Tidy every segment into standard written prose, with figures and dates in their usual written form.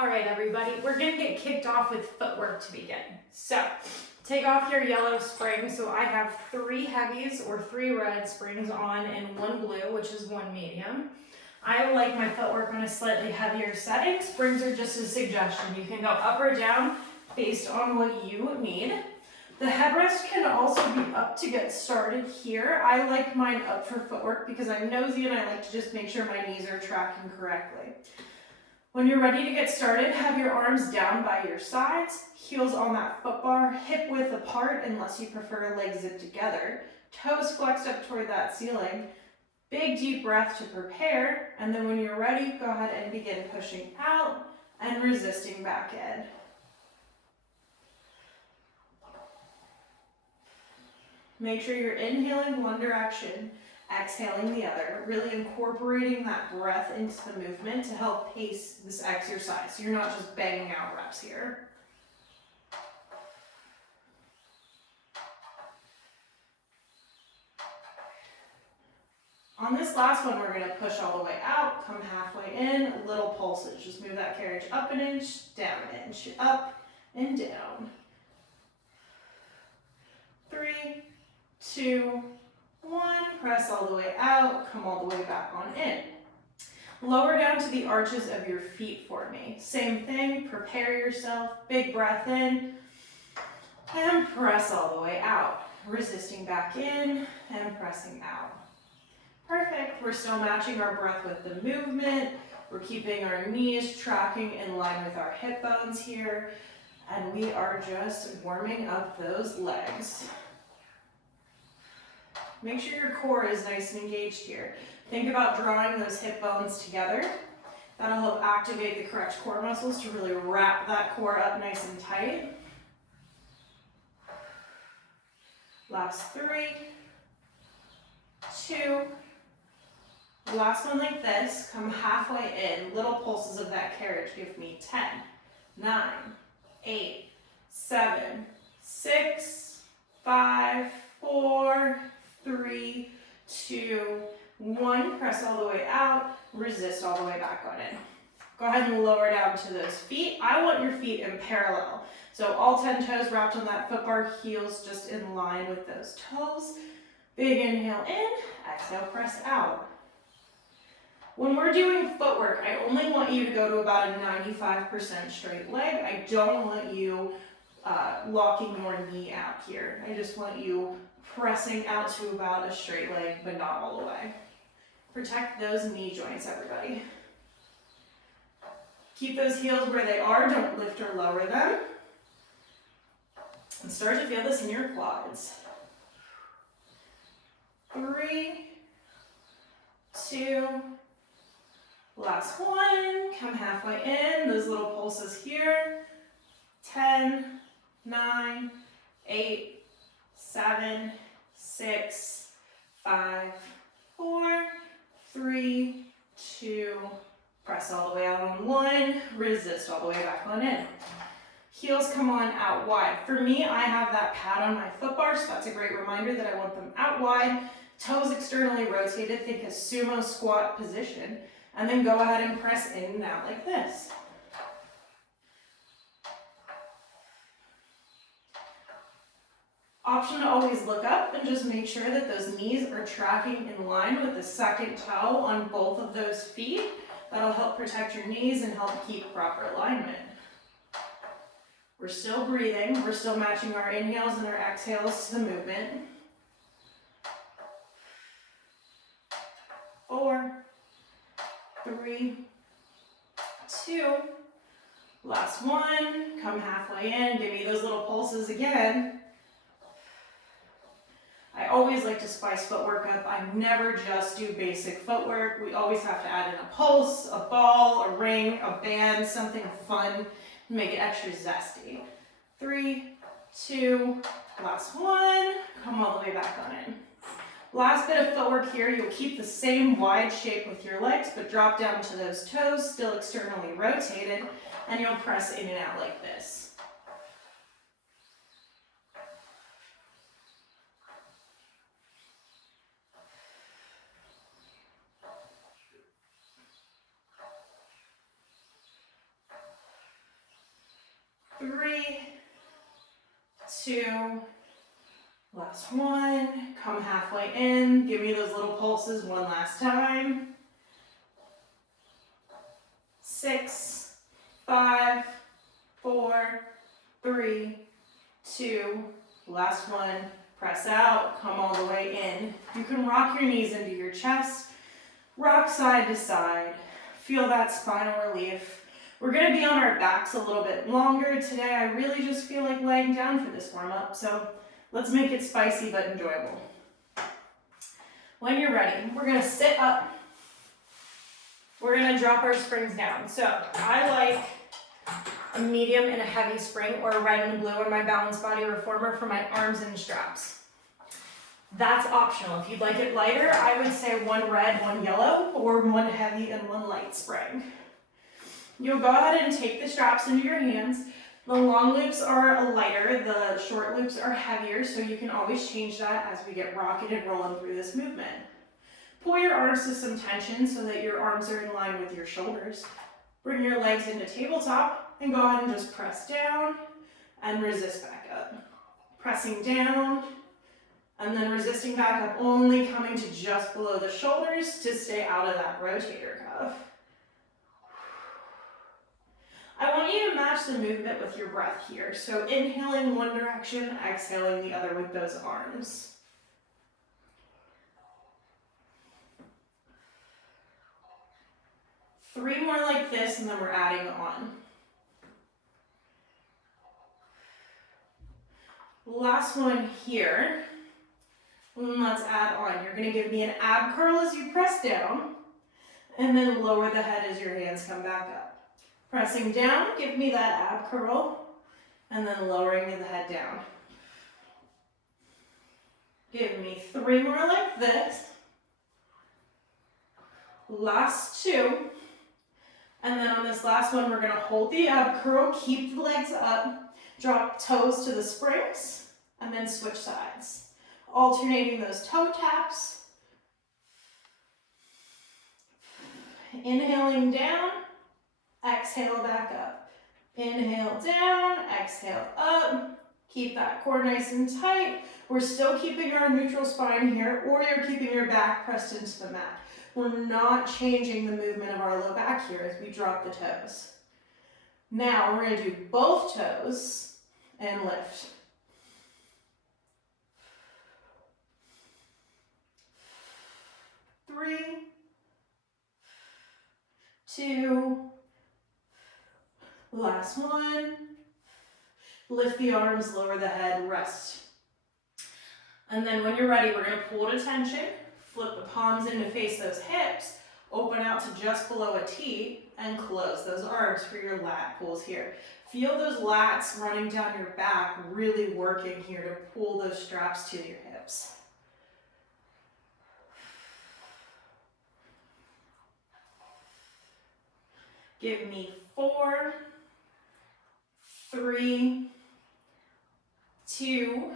All right, everybody, we're gonna get kicked off with footwork to begin. So take off your yellow springs. So I have 3 heavies or 3 red springs on and 1 blue, which is 1 medium. I like my footwork on a slightly heavier setting. Springs are just a suggestion. You can go up or down based on what you need. The headrest can also be up to get started here. I like mine up for footwork because I'm nosy and I like to just make sure my knees are tracking correctly. When you're ready to get started, have your arms down by your sides, heels on that foot bar, hip width apart unless you prefer legs zipped together, toes flexed up toward that ceiling. Big deep breath to prepare, and then when you're ready, go ahead and begin pushing out and resisting back in. Make sure you're inhaling one direction, exhaling the other, really incorporating that breath into the movement to help pace this exercise. So you're not just banging out reps here. On this last one, we're going to push all the way out, come halfway in, little pulses. Just move that carriage up an inch, down an inch, up and down. 3, 2, 1, press all the way out, come all the way back on in. Lower down to the arches of your feet for me. Same thing, prepare yourself, big breath in, and press all the way out. Resisting back in and pressing out. Perfect, we're still matching our breath with the movement. We're keeping our knees tracking in line with our hip bones here, and we are just warming up those legs. Make sure your core is nice and engaged here. Think about drawing those hip bones together. That'll help activate the correct core muscles to really wrap that core up nice and tight. Last 3, 2, last one like this. Come halfway in, little pulses of that carriage. Give me 10, 9, 8, 7, 6, 5, 4, 3, 2, 1. Press all the way out, resist all the way back on in. Go ahead and lower down to those feet. I want your feet in parallel. So all 10 toes wrapped on that foot bar, heels just in line with those toes. Big inhale in, exhale, press out. When we're doing footwork, I only want you to go to about a 95% straight leg. I don't want you locking your knee out here. I just want you pressing out to about a straight leg, but not all the way. Protect those knee joints, everybody. Keep those heels where they are, don't lift or lower them. And start to feel this in your quads. 3, 2, last 1, come halfway in, those little pulses here. 10, 9, 8, 7, 6, 5, 4, 3, 2, press all the way out on 1, resist all the way back on in. Heels come on out wide. For me, I have that pad on my foot bar, so that's a great reminder that I want them out wide. Toes externally rotated, think a sumo squat position, and then go ahead and press in and out like this. Option to always look up and just make sure that those knees are tracking in line with the second toe on both of those feet. That'll help protect your knees and help keep proper alignment. We're still breathing. We're still matching our inhales and our exhales to the movement. 4, 3, 2, last 1. Come halfway in. Give me those little pulses again. I always like to spice footwork up. I never just do basic footwork. We always have to add in a pulse, a ball, a ring, a band, something fun to make it extra zesty. 3, 2, last 1. Come all the way back on in. Last bit of footwork here. You'll keep the same wide shape with your legs, but drop down to those toes, still externally rotated, and you'll press in and out like this. 3, 2, last one. Come halfway in. Give me those little pulses one last time. 6, 5, 4, 3, 2, last one. Press out, come all the way in. You can rock your knees into your chest, rock side to side. Feel that spinal relief. We're gonna be on our backs a little bit longer today. I really just feel like laying down for this warm up, so let's make it spicy but enjoyable. When you're ready, we're gonna sit up. We're gonna drop our springs down. So I like a medium and a heavy spring, or a red and a blue in my balanced body reformer for my arms and straps. That's optional. If you'd like it lighter, I would say one red, one yellow, or one heavy and one light spring. You'll go ahead and take the straps into your hands. The long loops are lighter, the short loops are heavier, so you can always change that as we get rocking and rolling through this movement. Pull your arms to some tension so that your arms are in line with your shoulders. Bring your legs into tabletop and go ahead and just press down and resist back up. Pressing down and then resisting back up, only coming to just below the shoulders to stay out of that rotator cuff. I want you to match the movement with your breath here. So inhaling one direction, exhaling the other with those arms. Three more like this, and then we're adding on. Last one here. And let's add on. You're gonna give me an ab curl as you press down, and then lower the head as your hands come back up. Pressing down, give me that ab curl, and then lowering the head down. Give me three more like this. Last two. And then on this last one, we're gonna hold the ab curl, keep the legs up, drop toes to the springs, and then switch sides. Alternating those toe taps. Inhaling down, exhale back up. Inhale down, exhale up. Keep that core nice and tight. We're still keeping our neutral spine here, or you're keeping your back pressed into the mat. We're not changing the movement of our low back here as we drop the toes. Now we're gonna do both toes and lift. Three, two, last one. Lift the arms, lower the head, rest. And then when you're ready, we're gonna pull to tension, flip the palms in to face those hips, open out to just below a T, and close those arms for your lat pulls here. Feel those lats running down your back, really working here to pull those straps to your hips. Give me 4, 3, 2,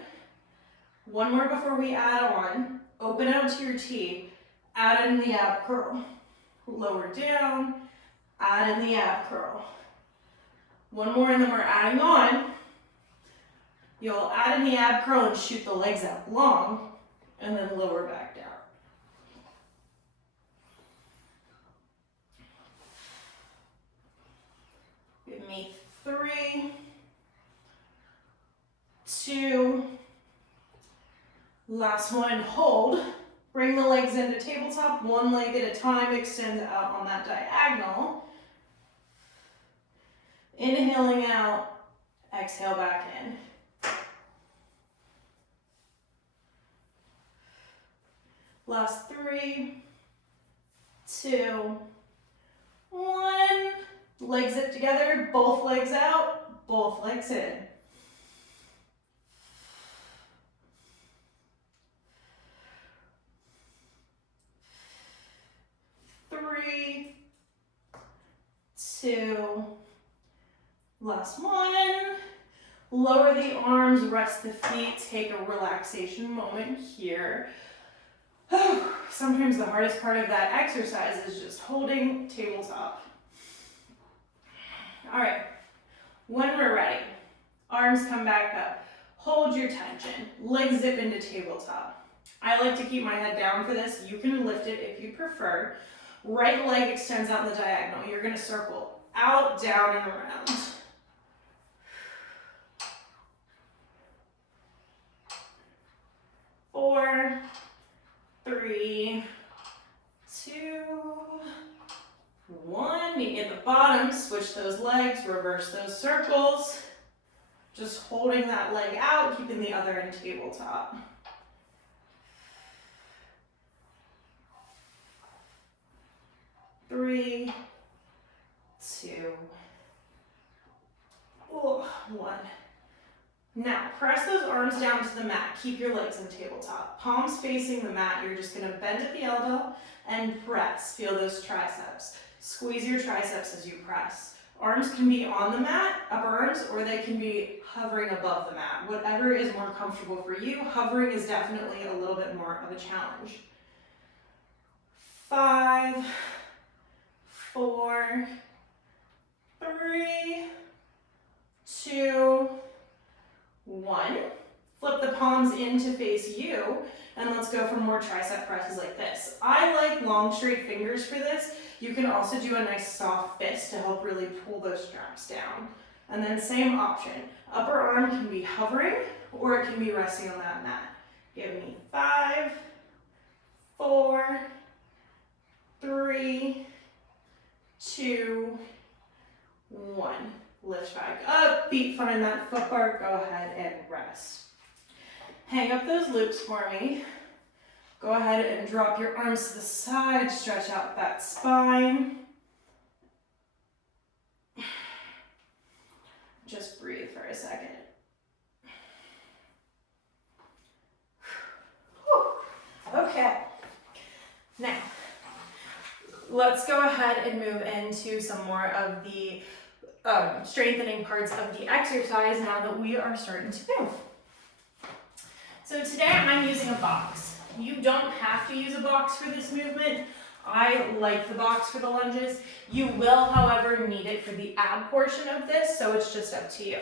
one more before we add on. Open out to your T, add in the ab curl. Lower down, add in the ab curl. One more and then we're adding on. You'll add in the ab curl and shoot the legs out long, and then lower back down. Give me 3, 2, last one, hold. Bring the legs into tabletop, one leg at a time, extend out on that diagonal. Inhaling out, exhale back in. Last 3, 2, 1. Legs up together, both legs out, both legs in. Three, 2, last one. Lower the arms, rest the feet, take a relaxation moment here. Sometimes the hardest part of that exercise is just holding tabletop. All right, when we're ready, Arms come back up. Hold your tension. Legs zip into tabletop. I like to keep my head down for this. You can lift it if you prefer. Right leg extends out in the diagonal. You're going to circle out, down, and around. 4, 3, 2, 1. Meet me at the bottom. Switch those legs. Reverse those circles. Just holding that leg out, keeping the other in tabletop. 3, 2, 1. Now, press those arms down to the mat. Keep your legs in tabletop. Palms facing the mat. You're just going to bend at the elbow and press. Feel those triceps. Squeeze your triceps as you press. Arms can be on the mat, upper arms, or they can be hovering above the mat. Whatever is more comfortable for you. Hovering is definitely a little bit more of a challenge. 5, 4, 3, 2, 1. Flip the palms in to face you, and let's go for more tricep presses like this. I like long straight fingers for this. You can also do a nice soft fist to help really pull those straps down. And then same option. Upper arm can be hovering, or it can be resting on that mat. Give me 5, 4, 3, 2, 1. Lift back up, feet find that foot bar, go ahead and rest. Hang up those loops for me. Go ahead and drop your arms to the side, stretch out that spine. Just breathe for a second. Okay, now let's go ahead and move into some more of the strengthening parts of the exercise now that we are starting to move. So today I'm using a box. You don't have to use a box for this movement. I like the box for the lunges. You will, however, need it for the ab portion of this, so it's just up to you.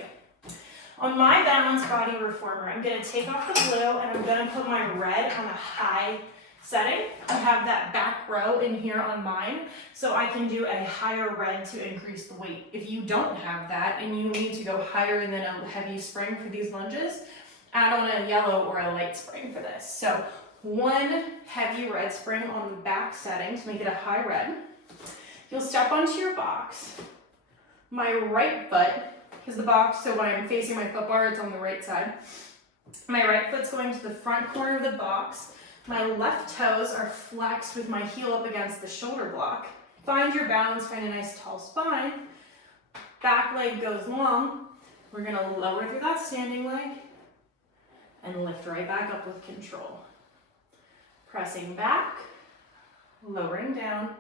On my balanced body reformer, I'm going to take off the blue and I'm going to put my red on a high setting. I have that back row in here on mine, so I can do a higher red to increase the weight. If you don't have that and you need to go higher than a heavy spring for these lunges, add on a yellow or a light spring for this. So 1 heavy red spring on the back setting to make it a high red. You'll step onto your box. My right foot is the box, so when I'm facing my foot bar, it's on the right side. My right foot's going to the front corner of the box. My left toes are flexed with my heel up against the shoulder block. Find your balance, find a nice tall spine. Back leg goes long. We're gonna lower through that standing leg and lift right back up with control. Pressing back, lowering down,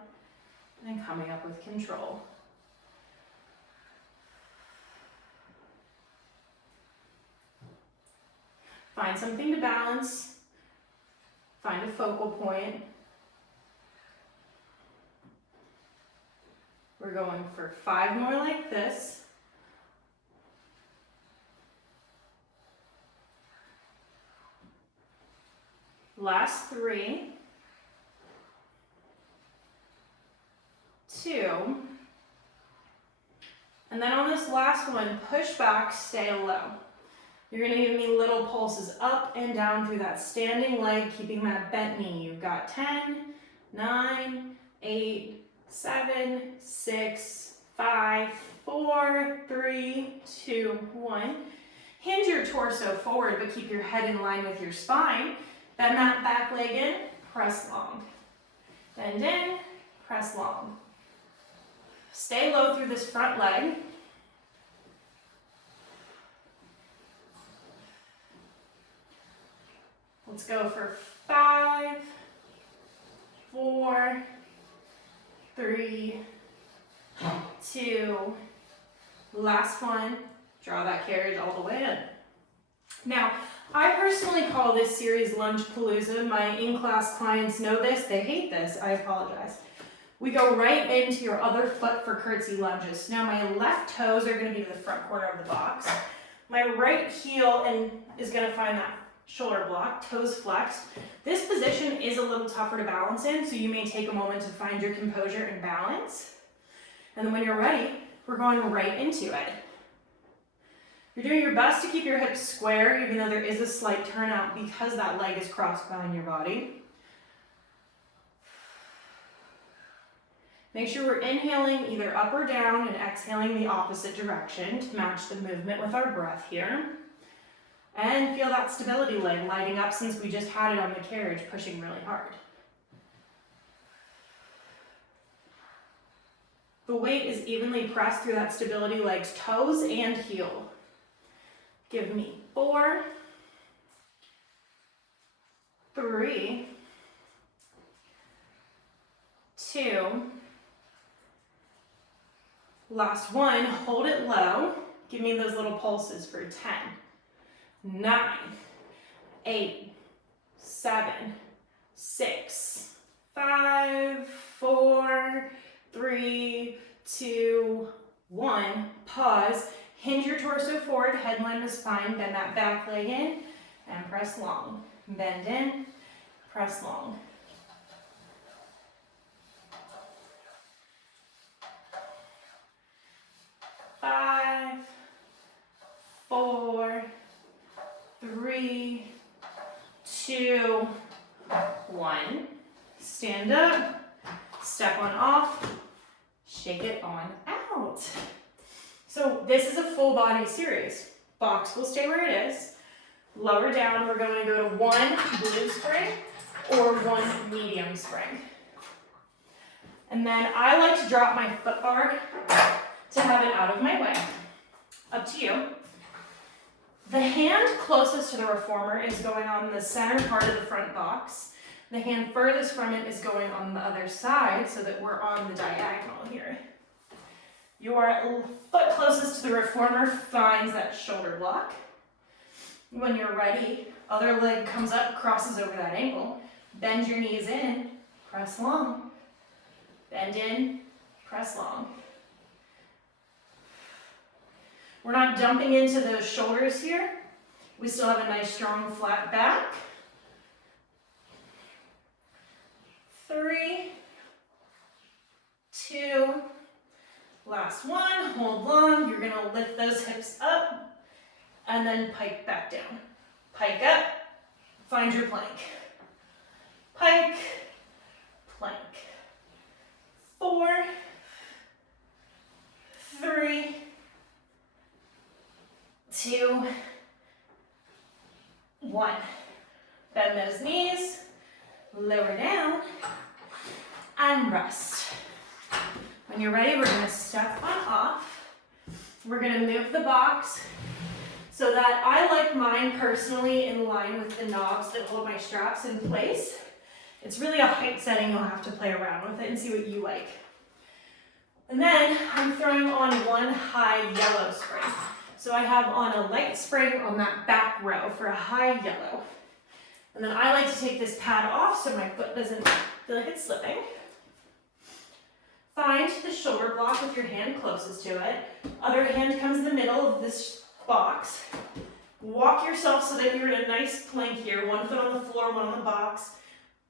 and coming up with control. Find something to balance. Find a focal point. We're going for 5 more like this. Last 3, 2, and then on this last one, push back, stay low. You're gonna give me little pulses up and down through that standing leg, keeping that bent knee. You've got 10, 9, 8, 7, 6, 5, 4, 3, 2, 1. Hinge your torso forward, but keep your head in line with your spine. Bend that back leg in, press long. Bend in, press long. Stay low through this front leg. Let's go for 5, 4, 3, 2, last one. Draw that carriage all the way in. Now, I personally call this series Lunge Palooza. My in-class clients know this. They hate this. I apologize. We go right into your other foot for curtsy lunges. Now, my left toes are going to be to the front corner of the box. My right heel is gonna find that shoulder block, toes flexed. This position is a little tougher to balance in, so you may take a moment to find your composure and balance. And then when you're ready, we're going right into it. You're doing your best to keep your hips square, even though there is a slight turnout because that leg is crossed behind your body. Make sure we're inhaling either up or down and exhaling the opposite direction to match the movement with our breath here. And feel that stability leg lighting up since we just had it on the carriage, pushing really hard. The weight is evenly pressed through that stability leg's toes and heel. Give me 4, 3, 2, last one, hold it low. Give me those little pulses for 10, 9, 8, 7, 6, 5, 4, 3, 2, 1. Pause. Hinge your torso forward, head line to spine, bend that back leg in, and press long. Bend in, press long. Five, 4, 3, 2, 1. Stand up, step on off, shake it on out. So this is a full body series. Box will stay where it is. Lower down, we're going to go to 1 blue spring or 1 medium spring. And then I like to drop my foot bar to have it out of my way. Up to you. The hand closest to the reformer is going on the center part of the front box. The hand furthest from it is going on the other side so that we're on the diagonal here. Your foot closest to the reformer finds that shoulder block. When you're ready, other leg comes up, crosses over that ankle. Bend your knees in, press long. Bend in, press long. We're not dumping into those shoulders here. We still have a nice strong flat back. 3, 2, last one, hold long. You're gonna lift those hips up and then pike back down. Pike up, find your plank. Pike, plank. 4, 3, 2, 1. Bend those knees, lower down, and rest. When you're ready, we're going to step on off. We're going to move the box so that I like mine personally in line with the knobs that hold my straps in place. It's really a height setting. You'll have to play around with it and see what you like. And then I'm throwing on 1 high yellow spring. So I have on a light spring on that back row for a high yellow. And then I like to take this pad off so my foot doesn't feel like it's slipping. Find the shoulder block with your hand closest to it. Other hand comes in the middle of this box. Walk yourself so that you're in a nice plank here. 1 foot on the floor, 1 on the box.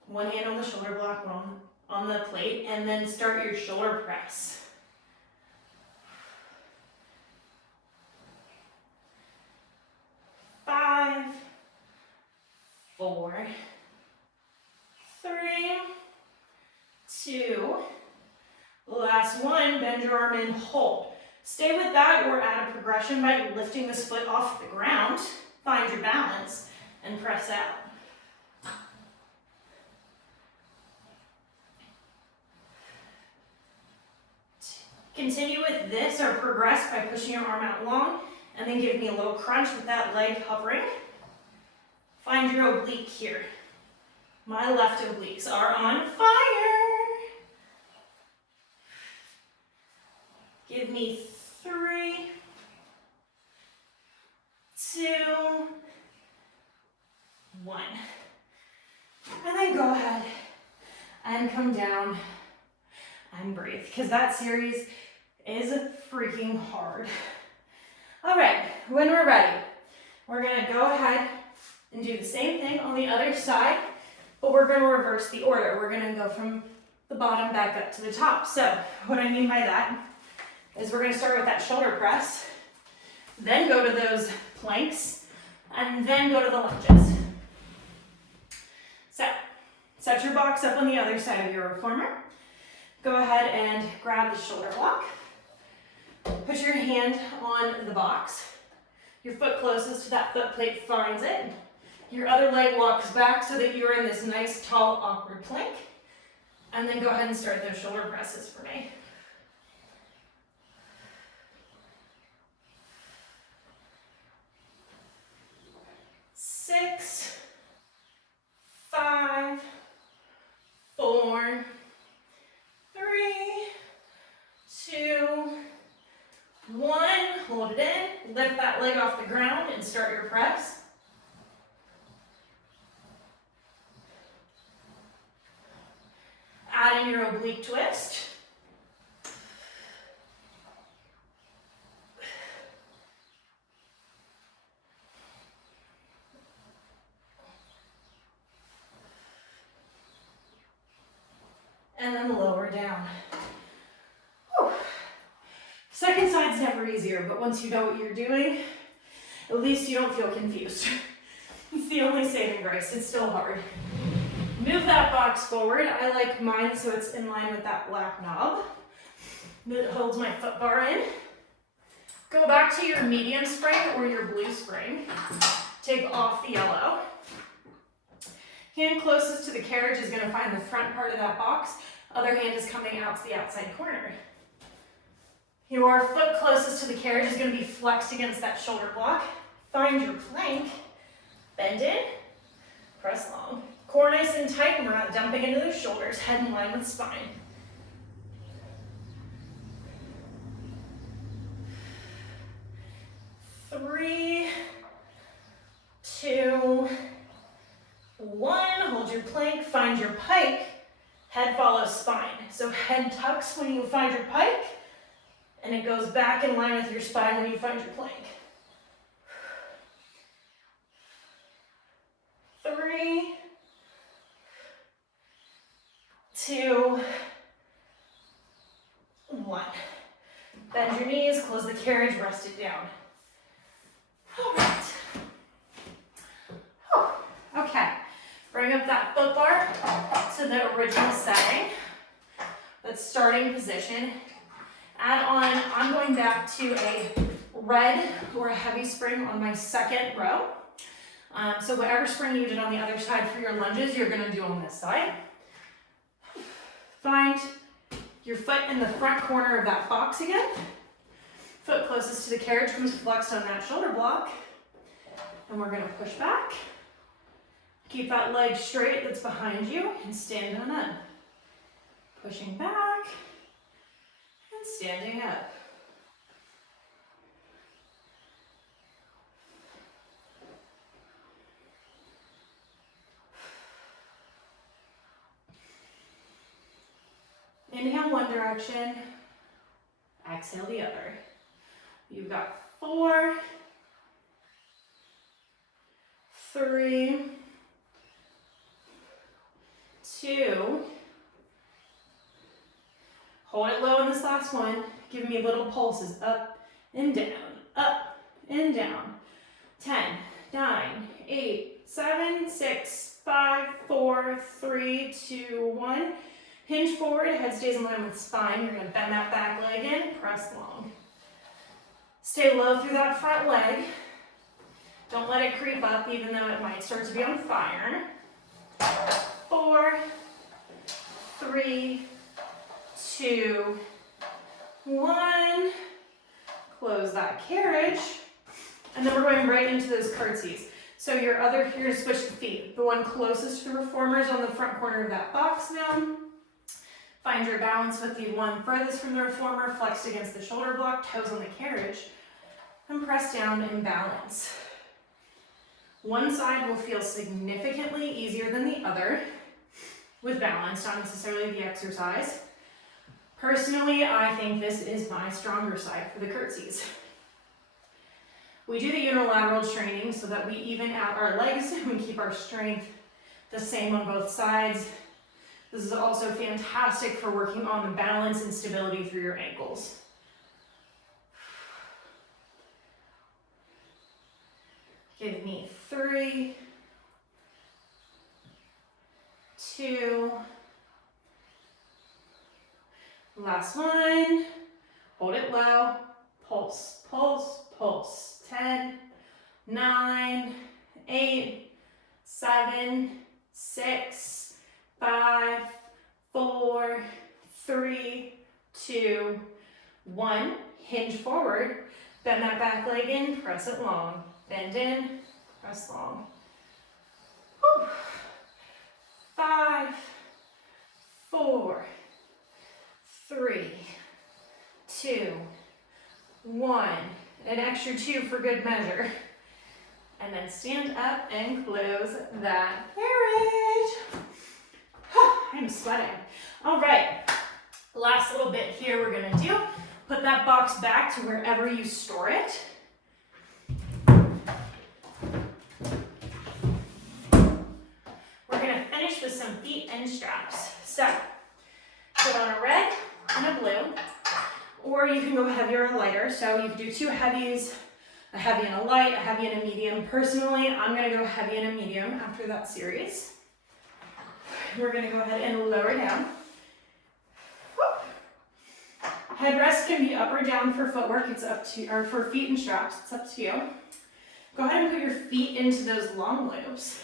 1 hand on the shoulder block, 1 on the plate. And then start your shoulder press. 5, 4, 3, 2, last one, bend your arm in, hold. Stay with that or add a progression by lifting this foot off the ground, find your balance, and press out. Continue with this or progress by pushing your arm out long, and then give me a little crunch with that leg hovering. Find your oblique here. My left obliques are on fire. Give me 3, 2, 1. And then go ahead and come down and breathe, because that series is freaking hard. All right, when we're ready, we're gonna go ahead and do the same thing on the other side, but we're gonna reverse the order. We're gonna go from the bottom back up to the top. So what I mean by that is we're gonna start with that shoulder press, then go to those planks, and then go to the lunges. So set your box up on the other side of your reformer. Go ahead and grab the shoulder block. Put your hand on the box. Your foot closest to that foot plate finds it. Your other leg walks back so that you're in this nice, tall, awkward plank. And then go ahead and start those shoulder presses for me. Six, 5, 4, 3, 2, 1. Hold it in. Lift that leg off the ground and start your press. Add in your oblique twist. And then lower down. Whew. Second side's never easier, but once you know what you're doing, at least you don't feel confused. It's the only saving grace. It's still hard. Move that box forward. I like mine so it's in line with that black knob that holds my foot bar in. Go back to your medium spring or your blue spring. Take off the yellow. Hand closest to the carriage is going to find the front part of that box. Other hand is coming out to the outside corner. Your foot closest to the carriage is going to be flexed against that shoulder block. Find your plank. Bend in. Press long. Core nice and tight, and we're not dumping into those shoulders. Head in line with spine. Three, 2, 1. Hold your plank, find your pike. Head follows spine. So head tucks when you find your pike, and it goes back in line with your spine when you find your plank. 3, 2, 1. Bend your knees, close the carriage, rest it down. All right. Whew. Okay. Bring up that foot bar to the original setting. That's starting position. Add on, I'm going back to a red or a heavy spring on my second row. So whatever spring you did on the other side for your lunges, you're gonna do on this side. Find your foot in the front corner of that box again. Foot closest to the carriage comes flexed on that shoulder block. And we're gonna push back. Keep that leg straight that's behind you and stand on up. Pushing back and standing up. Inhale one direction, exhale the other. You've got 4, 3, 2. Hold it low in this last one. Give me little pulses up and down, up and down. 10, 9, 8, 7, 6, 5, 4, 3, 2, 1. Hinge forward, head stays in line with spine. You're gonna bend that back leg in, press long. Stay low through that front leg. Don't let it creep up, even though it might start to be on fire. 4, 3, 2, 1. Close that carriage. And then we're going right into those curtsies. So you're gonna switch the feet. The one closest to the reformer is on the front corner of that box now. Find your balance with the one furthest from the reformer, flexed against the shoulder block, toes on the carriage, and press down and balance. One side will feel significantly easier than the other with balance, not necessarily the exercise. Personally, I think this is my stronger side for the curtsies. We do the unilateral training so that we even out our legs and we keep our strength the same on both sides. This is also fantastic for working on the balance and stability through your ankles. Give me 3, 2, last one. Hold it low, pulse, pulse, pulse. 10, 9, 8, 7, 6, 5, 4, 3, 2, 1. Hinge forward, bend that back leg in, press it long. Bend in, press long. Whew. 5, 4, 3, 2, 1. An extra 2 for good measure. And then stand up and close that carriage. I'm sweating. All right, last little bit here we're gonna do. Put that box back to wherever you store it. We're gonna finish with some feet and straps. So, put on a red and a blue, or you can go heavier or lighter. So you can do 2 heavies, a heavy and a light, a heavy and a medium. Personally, I'm gonna go heavy and a medium after that series. We're gonna go ahead and lower down. Headrest can be up or down for footwork, it's up to, or for feet and straps, it's up to you. Go ahead and put your feet into those long loops.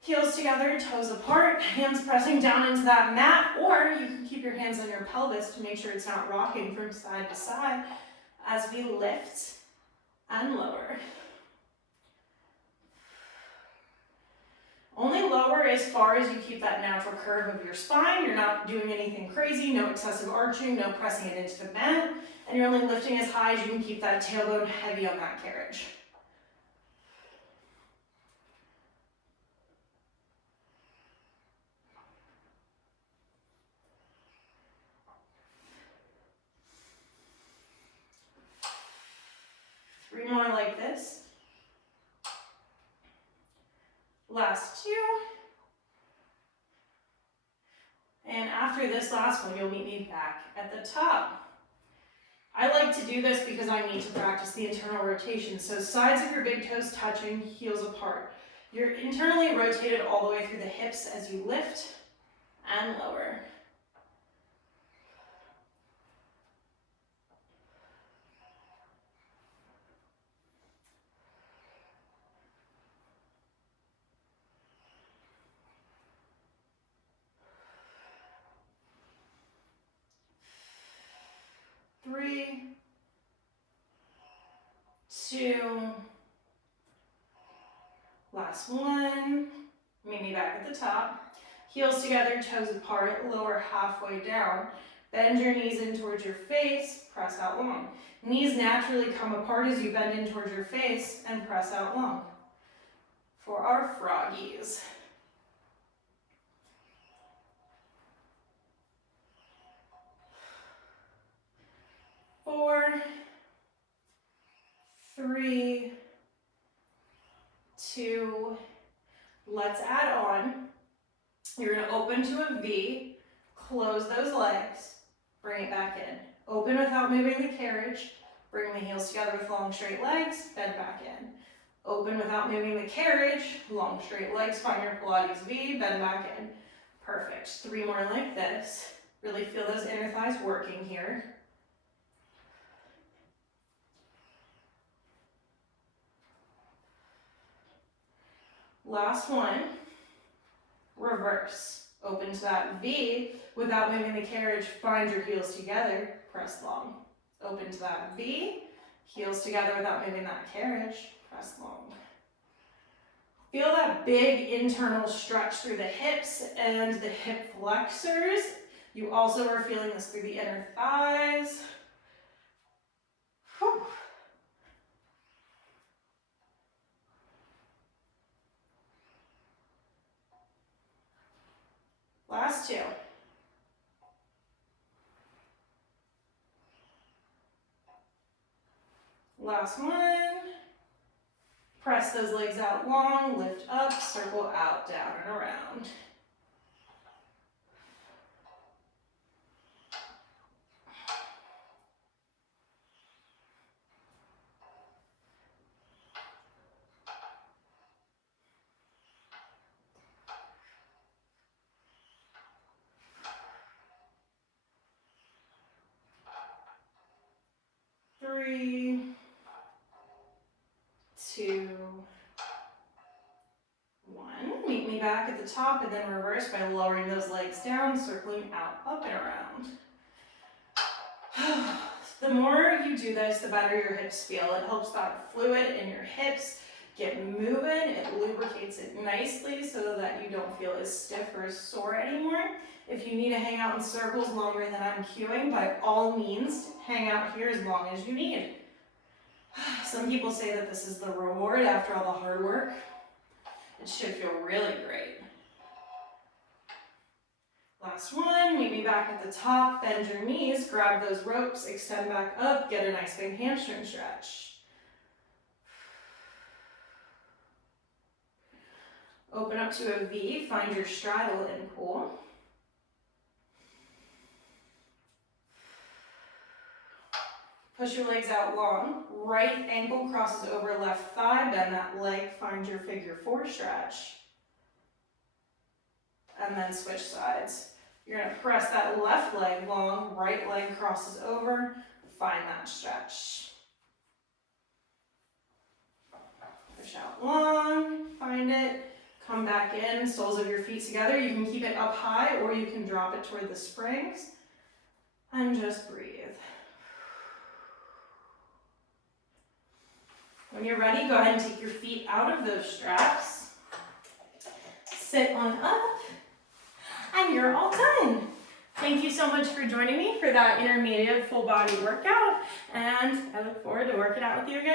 Heels together, toes apart, hands pressing down into that mat, or you can keep your hands on your pelvis to make sure it's not rocking from side to side as we lift and lower. Only lower as far as you keep that natural curve of your spine. You're not doing anything crazy, no excessive arching, no pressing it into the mat, and you're only lifting as high as you can keep that tailbone heavy on that carriage. Three more like this. Last 2. And after this last one, you'll meet me back at the top. I like to do this because I need to practice the internal rotation. So sides of your big toes touching, heels apart. You're internally rotated all the way through the hips as you lift and lower. Three, 2, last one. Meet me back at the top. Heels together, toes apart, lower halfway down. Bend your knees in towards your face, press out long. Knees naturally come apart as you bend in towards your face and press out long. For our froggies. Four, 3, 2, let's add on. You're gonna open to a V, close those legs, bring it back in. Open without moving the carriage, bring the heels together with long straight legs, bend back in. Open without moving the carriage, long straight legs, find your Pilates V, bend back in. Perfect, 3 more like this. Really feel those inner thighs working here. Last one, reverse. Open to that V, without moving the carriage, find your heels together, press long. Open to that V, heels together without moving that carriage, press long. Feel that big internal stretch through the hips and the hip flexors. You also are feeling this through the inner thighs. Whew. Last 2. Last one. Press those legs out long, lift up, circle out, down and around. Three, two, one. Meet me back at the top and then reverse by lowering those legs down, circling out, up and around. The more you do this, the better your hips feel. It helps that fluid in your hips get moving. It lubricates it nicely so that you don't feel as stiff or as sore anymore. If you need to hang out in circles longer than I'm cueing, by all means, hang out here as long as you need. Some people say that this is the reward after all the hard work. It should feel really great. Last one, meet me back at the top, bend your knees, grab those ropes, extend back up, get a nice big hamstring stretch. Open up to a V, find your straddle and pull. Push your legs out long, right ankle crosses over left thigh, bend that leg, find your figure four stretch. And then switch sides. You're gonna press that left leg long, right leg crosses over, find that stretch. Push out long, find it, come back in, soles of your feet together. You can keep it up high or you can drop it toward the springs. And just breathe. When you're ready, go ahead and take your feet out of those straps. Sit on up. And you're all done. Thank you so much for joining me for that intermediate full body workout. And I look forward to working out with you again